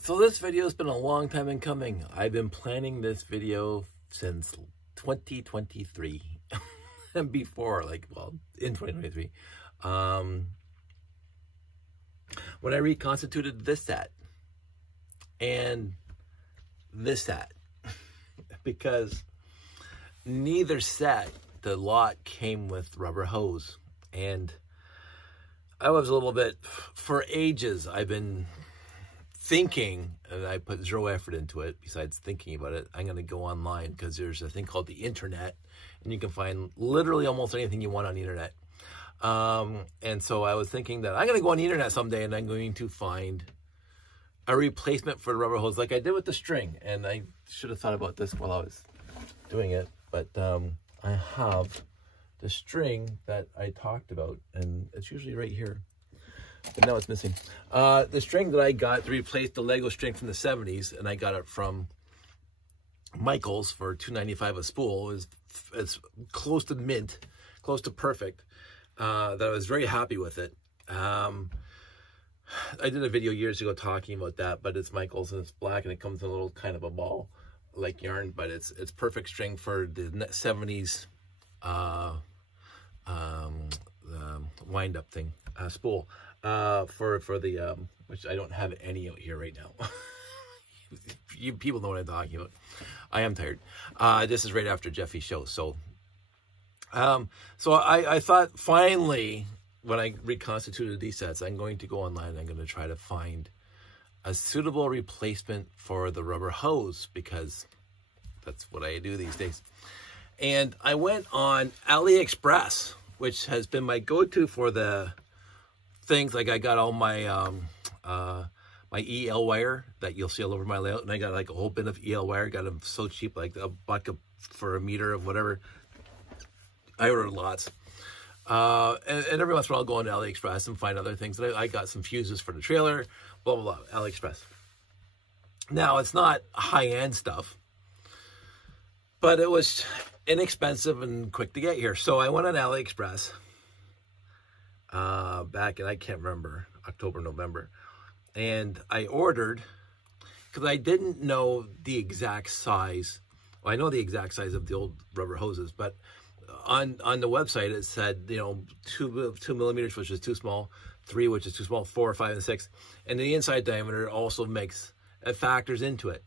So this video has been a long time in coming. I've been planning this video since 2023 and before, in 2023, when I reconstituted this set and this set, because neither set, the lot came with rubber hose. And I was a little bit, for ages, I've been thinking, and I put zero effort into it besides thinking about it. I'm going to go online because there's a thing called the internet, and you can find literally almost anything you want on the internet. And so I was thinking that I'm going to go on the internet someday and I'm going to find a replacement for the rubber hose like I did with the string. And I should have thought about this while I was doing it, but I have the string that I talked about, and it's usually right here. But now it's missing. The string that I got to replace the Lego string from the 70s, and I got it from Michael's for $2.95 a spool. It's close to mint, close to perfect. That I was very happy with it. I did a video years ago talking about that, but it's Michael's and it's black and it comes in a little kind of a ball like yarn, but it's perfect string for the 70s wind up thing, spool. For the which I don't have any out here right now. You people know what I'm talking about. I am tired. This is right after Jeffy's show, so I thought finally when I reconstituted these sets, I'm going to go online and I'm going to try to find a suitable replacement for the rubber hose, because that's what I do these days. And I went on AliExpress, which has been my go-to for the things. Like I got all my my EL wire that you'll see all over my layout, and I got like a whole bin of EL wire. Got them so cheap, like $1 for a meter of whatever. I ordered lots, and every once in a while I'll go on AliExpress and find other things. I got some fuses for the trailer, blah blah blah. AliExpress. Now it's not high-end stuff, but it was inexpensive and quick to get here. So I went on AliExpress back in, I can't remember, October, November. And I ordered, because I didn't know the exact size. Well, I know the exact size of the old rubber hoses, but on the website it said, you know, 2 millimeters, which is too small, 3, which is too small, 4, 5, and 6. And the inside diameter also factors into it.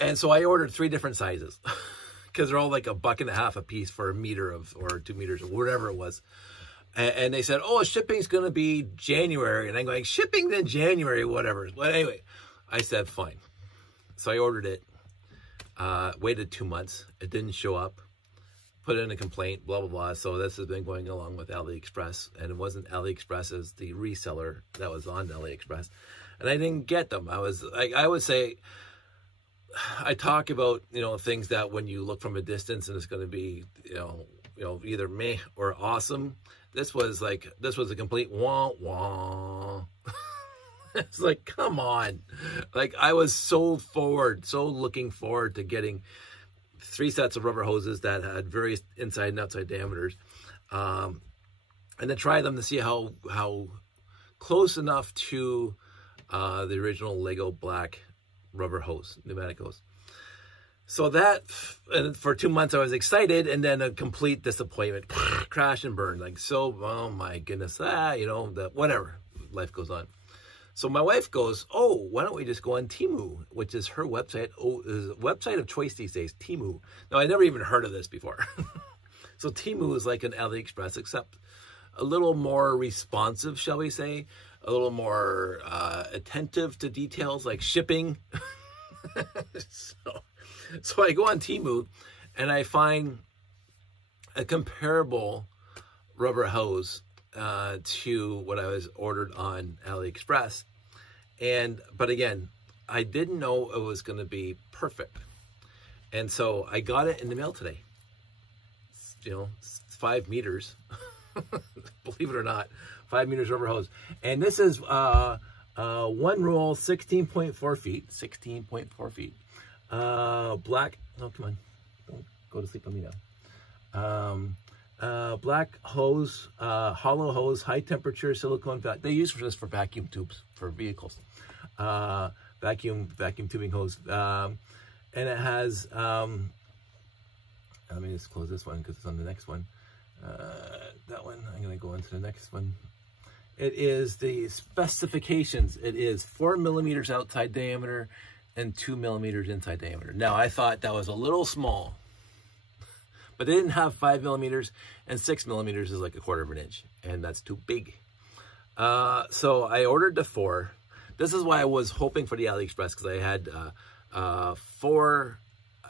And so I ordered 3 different sizes because they're all like $1.50 a piece for a meter or 2 meters or whatever it was. And they said, oh, shipping's going to be January. And I'm going, shipping in January, whatever. But anyway, I said, fine. So I ordered it, waited 2 months. It didn't show up. Put in a complaint, blah, blah, blah. So this has been going along with AliExpress. And it wasn't AliExpress as the reseller that was on AliExpress. And I didn't get them. I would say, I talk about, you know, things that when you look from a distance and it's going to be, you know, either meh or awesome. This was a complete wah wah. It's like, come on. Like, I was so looking forward to getting 3 sets of rubber hoses that had various inside and outside diameters, and then try them to see how close enough to the original Lego black rubber hose, pneumatic hose. So that, and for 2 months I was excited, and then a complete disappointment, crash and burn. Like, so, oh my goodness, you know, whatever, life goes on. So my wife goes, oh, why don't we just go on Temu, which is her website, is a website of choice these days, Temu. Now, I never even heard of this before. So Temu is like an AliExpress, except a little more responsive, shall we say, a little more attentive to details like shipping. So I go on Temu and I find a comparable rubber hose to what I was ordered on AliExpress. But again, I didn't know it was going to be perfect. And so I got it in the mail today. You know, 5 meters, believe it or not, 5 meters rubber hose. And this is one roll, 16.4 feet, 16.4 feet. Black, oh, come on, don't go to sleep on me now. black hose, hollow hose, high temperature silicone vac. They use this for vacuum tubes for vehicles. Vacuum tubing hose. And it has, let me just close this one because it's on the next one. That one, I'm going to go into the next one. It is the specifications. It is 4 millimeters outside diameter and 2 millimeters inside diameter. Now, I thought that was a little small, but they didn't have 5 millimeters, and 6 millimeters is like 1/4 of an inch, and that's too big. So I ordered the 4. This is why I was hoping for the AliExpress, because I had 4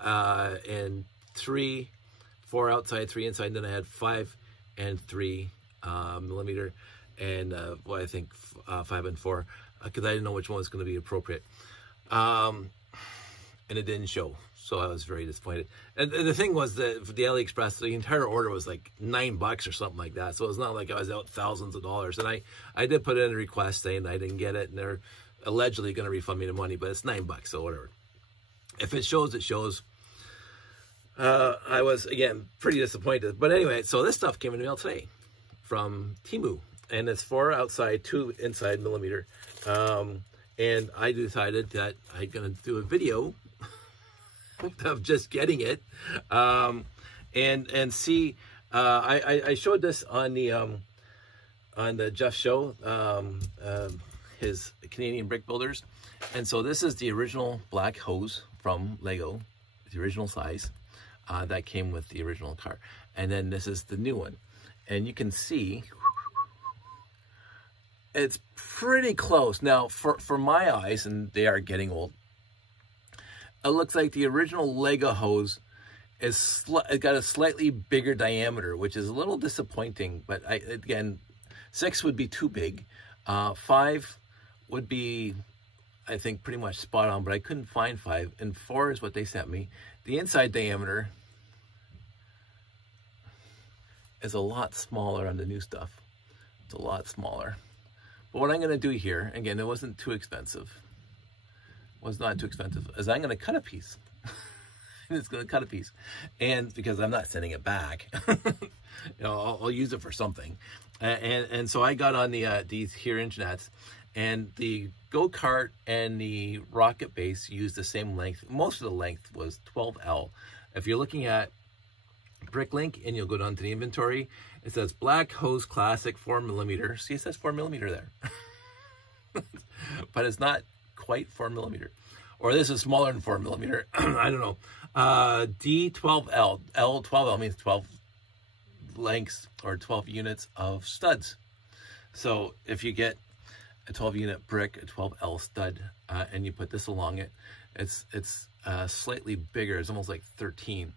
and 3, 4 outside, 3 inside, and then I had 5 and 3 millimeter, and well, I think 5 and 4, because I didn't know which one was going to be appropriate. And it didn't show, so I was very disappointed. And the thing was that for the AliExpress, the entire order was like $9 or something like that. So it's not like I was out thousands of dollars. And I did put in a request saying I didn't get it, and they're allegedly going to refund me the money, but it's $9, so whatever. If it shows, it shows. I was, again, pretty disappointed. But anyway, so this stuff came in the mail today from Temu, and it's 4 outside, 2 inside millimeter. And I decided that I'm going to do a video of just getting it, and see. I showed this on the Jeff show, his Canadian Brick Builders, and so this is the original black hose from Lego, the original size that came with the original car, and then this is the new one, and you can see it's pretty close. Now, for my eyes, and they are getting old, it looks like the original Lego hose is it got a slightly bigger diameter, which is a little disappointing. But again, 6 would be too big. 5 would be, I think, pretty much spot on, but I couldn't find 5. And 4 is what they sent me. The inside diameter is a lot smaller on the new stuff. It's a lot smaller. But what I'm going to do here, again, it wasn't too expensive. Was not too expensive, is I'm going to cut a piece. It's going to cut a piece, and because I'm not sending it back, you know, I'll use it for something. And so I got on these here internets, and the go-kart and the rocket base used the same length. Most of the length was 12L. If you're looking at Bricklink and you'll go down to the inventory, it says black hose classic 4 millimeter. See, it says 4 millimeter there, but it's not quite 4 millimeter, or this is smaller than 4 millimeter. I don't know. D12L. L12L means 12 lengths or 12 units of studs. So if you get a 12 unit brick, a 12L stud, and you put this along it, it's slightly bigger. It's almost like 13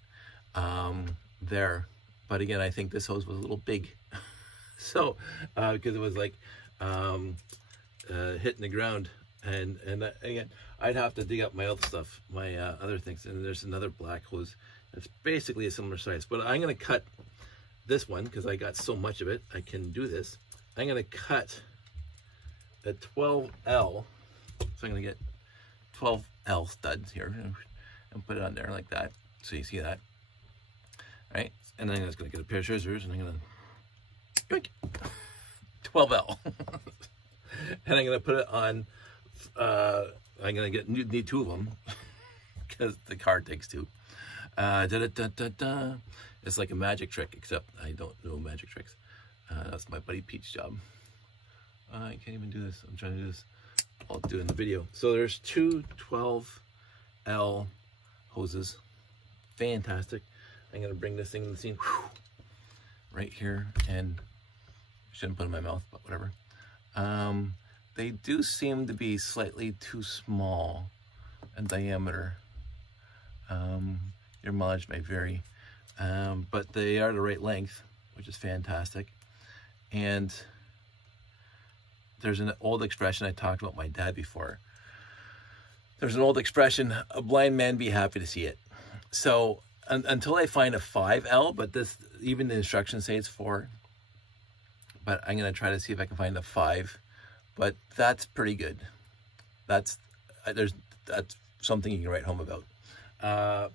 there. But again, I think this hose was a little big. So because it was like hitting the ground. And again, I'd have to dig up my other stuff, my other things. And there's another black hose that's basically a similar size. But I'm going to cut this one because I got so much of it. I can do this. I'm going to cut a 12L. So I'm going to get 12L studs here and put it on there like that. So you see that, right? And then I'm just going to get a pair of scissors and I'm going to 12L. And I'm going to put it on. I'm going to need 2 of them because the car takes 2. It's like a magic trick, except I don't know magic tricks. That's my buddy Pete's job. I can't even do this. I'm trying to do this. I'll do it in the video. So there's 2 12L hoses. Fantastic. I'm going to bring this thing in the scene right here, and shouldn't put it in my mouth, but whatever. They do seem to be slightly too small in diameter. Your mileage may vary, but they are the right length, which is fantastic. And there's an old expression, I talked about my dad before. There's an old expression, a blind man be happy to see it. So until I find a 5L, but this, even the instructions say it's 4, but I'm going to try to see if I can find a 5. But that's pretty good. That's something you can write home about.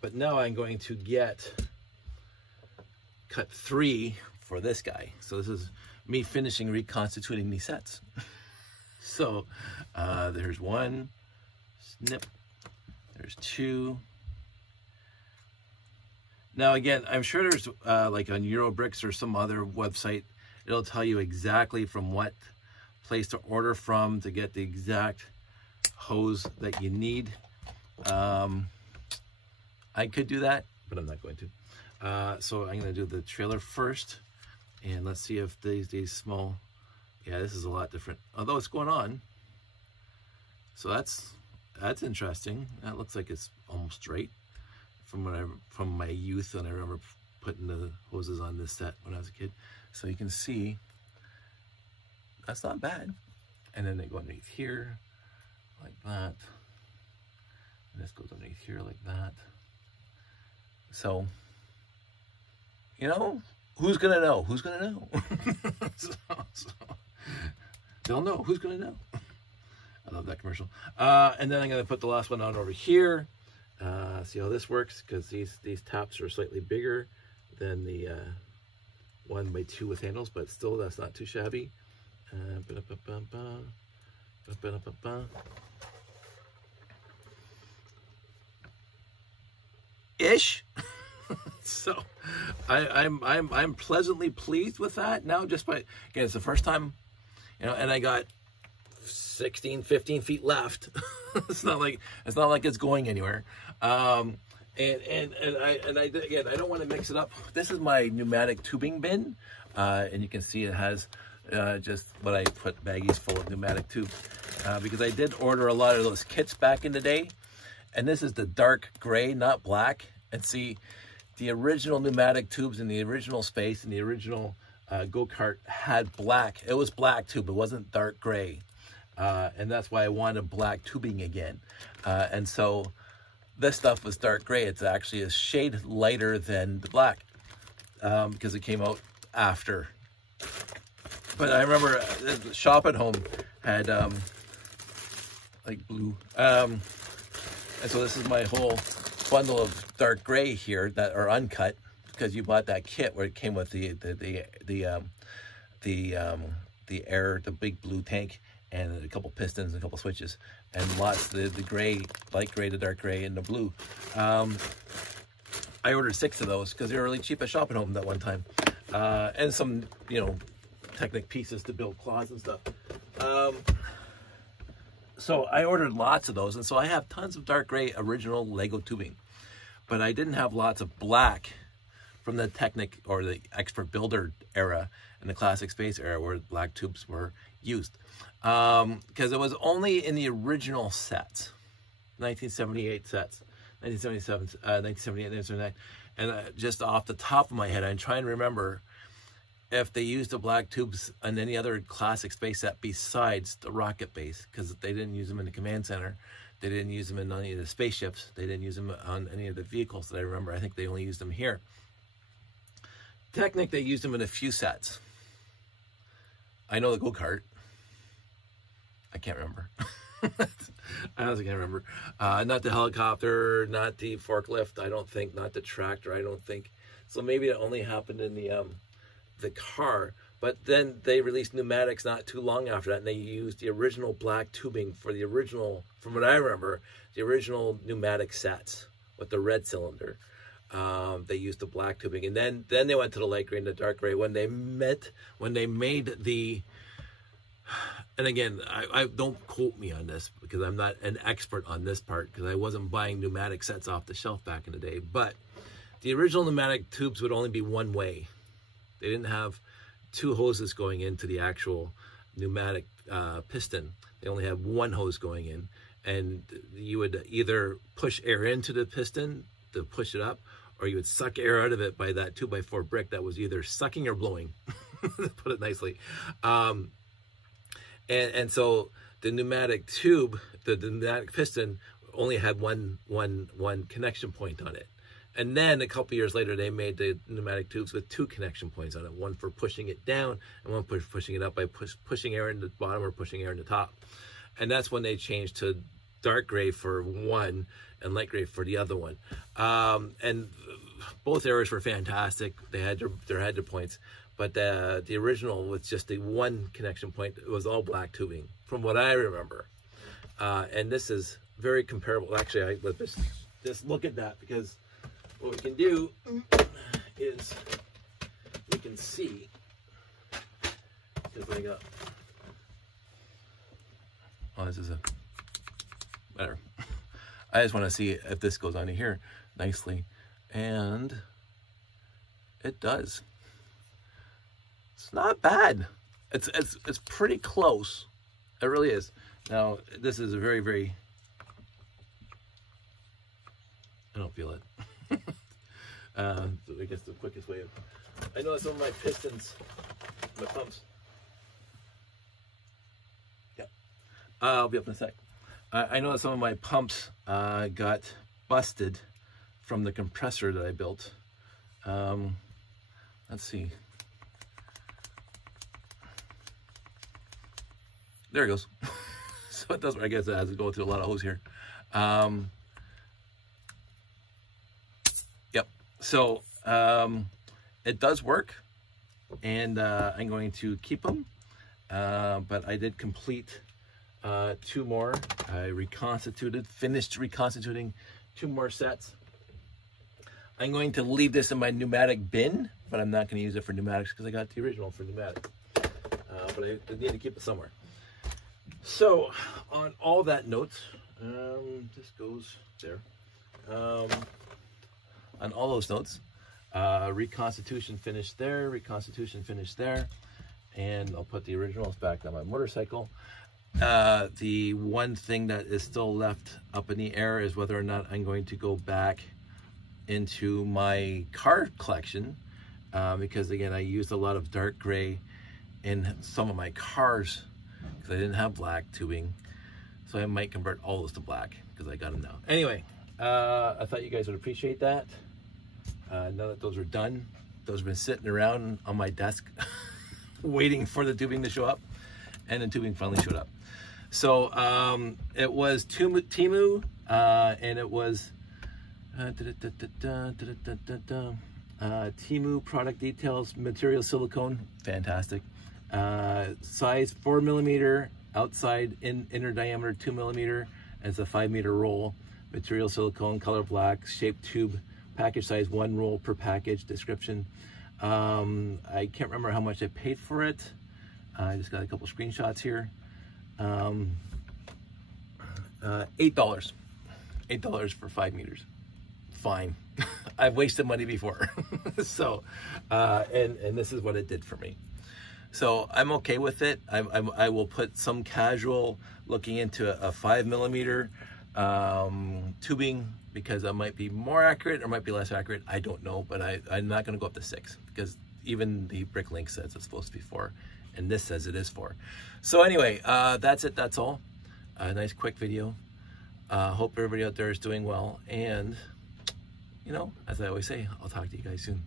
But now I'm going to cut 3 for this guy. So this is me finishing reconstituting these sets. So there's 1 snip, there's 2. Now again, I'm sure there's like on Eurobricks or some other website, it'll tell you exactly from what place to order from to get the exact hose that you need. I could do that, but I'm not going to. So I'm going to do the trailer first, and let's see if these small, yeah, this is a lot different, although it's going on. So that's interesting. That looks like it's almost straight from my youth, and I remember putting the hoses on this set when I was a kid. So you can see that's not bad. And then they go underneath here like that, and this goes underneath here like that. So, you know, who's gonna know? Who's gonna know? so, they'll know. Who's gonna know? I love that commercial. And then I'm gonna put the last one on over here. See how this works, because these taps are slightly bigger than the 1x2 with handles, but still that's not too shabby. Ish. So I'm pleasantly pleased with that now, just by, again, it's the first time, you know, and I got 15 feet left. it's not like it's going anywhere. And I again, I don't want to mix it up. This is my pneumatic tubing bin, and you can see it has just what I put baggies full of pneumatic tube, because I did order a lot of those kits back in the day, and this is the dark gray, not black. And see, the original pneumatic tubes in the original Space and the original go-kart had black. It was black tube, it wasn't dark gray. And that's why I wanted black tubing again. And so this stuff was dark gray. It's actually a shade lighter than the black, because it came out after. But I remember the shop at home had like blue. And so this is my whole bundle of dark gray here that are uncut, because you bought that kit where it came with the big blue tank and a couple pistons and a couple switches and lots the gray, light gray to dark gray and the blue. I ordered 6 of those because they were really cheap at Shop at Home that one time, and some, you know, Technic pieces to build claws and stuff. So I ordered lots of those, and so I have tons of dark gray original Lego tubing, but I didn't have lots of black from the Technic or the Expert Builder era and the Classic Space era where black tubes were used, because it was only in the original sets, 1978 sets, 1977, 1978, 1979, and just off the top of my head, I'm trying to remember if they used the black tubes on any other Classic Space set besides the rocket base, because they didn't use them in the command center, they didn't use them in any of the spaceships, they didn't use them on any of the vehicles that I remember. I think they only used them here. Technic, they used them in a few sets. I know the go-kart. I can't remember. I honestly can't remember. Not the helicopter, not the forklift, I don't think, not the tractor, I don't think. So maybe it only happened in the car. But then they released pneumatics not too long after that, and they used the original black tubing for the original, from what I remember, the original pneumatic sets with the red cylinder. They used the black tubing, and then they went to the light gray and the dark gray when they made the, and again, I don't quote me on this because I'm not an expert on this part, because I wasn't buying pneumatic sets off the shelf back in the day, but the original pneumatic tubes would only be one way. They didn't have 2 hoses going into the actual pneumatic piston. They only had 1 hose going in, and you would either push air into the piston to push it up, or you would suck air out of it by that 2x4 brick that was either sucking or blowing, to put it nicely. And so the pneumatic tube, the pneumatic piston, only had one connection point on it. And then a couple years later, they made the pneumatic tubes with 2 connection points on it, one for pushing it down and one for pushing it up by pushing air in the bottom or pushing air in the top. And that's when they changed to dark gray for one and light gray for the other one. And both errors were fantastic. They had their points, but the original with just the one connection point, it was all black tubing from what I remember. And this is very comparable. Actually, let's just look at that, because what we can do is we can see, bring up. Oh, this is a better. I just want to see if this goes on here nicely, and it does. It's not bad. It's pretty close. It really is. Now this is a very, very. I don't feel it. So I guess the quickest way of. I know some of my pistons, my pumps. Yeah. I'll be up in a sec. I know that some of my pumps got busted from the compressor that I built. Let's see. There it goes. So it does. I guess it has to go through a lot of hose here. Yep. So it does work, and I'm going to keep them. But I did complete 2 more. I finished reconstituting 2 more sets. I'm going to leave this in my pneumatic bin, but I'm not going to use it for pneumatics because I got the original for pneumatic. But I need to keep it somewhere. So on all that notes, this goes there. On all those notes, reconstitution finished there, reconstitution finished there, and I'll put the originals back on my motorcycle. The one thing that is still left up in the air is whether or not I'm going to go back into my car collection, because again, I used a lot of dark gray in some of my cars because I didn't have black tubing, so I might convert all those to black because I got them now. Anyway, I thought you guys would appreciate that. Now that those are done, those have been sitting around on my desk waiting for the tubing to show up, and the tubing finally showed up. So it was Temu, and it was Temu product details, material silicone, fantastic. Size 4mm, outside inner diameter 2mm, and it's a 5-meter roll. Material silicone, color black, shaped tube, package size 1 roll per package. Description. I can't remember how much I paid for it. I just got a couple screenshots here. $8. $8 for 5 meters. Fine. I've wasted money before. So, and this is what it did for me. So I'm okay with it. I will put some casual looking into a 5mm tubing, because that might be more accurate or might be less accurate. I don't know, but I'm not going to go up to 6 because even the BrickLink says it's supposed to be 4, and this says it is 4. So anyway, that's it. That's all. A nice quick video. Hope everybody out there is doing well, and you know, as I always say, I'll talk to you guys soon.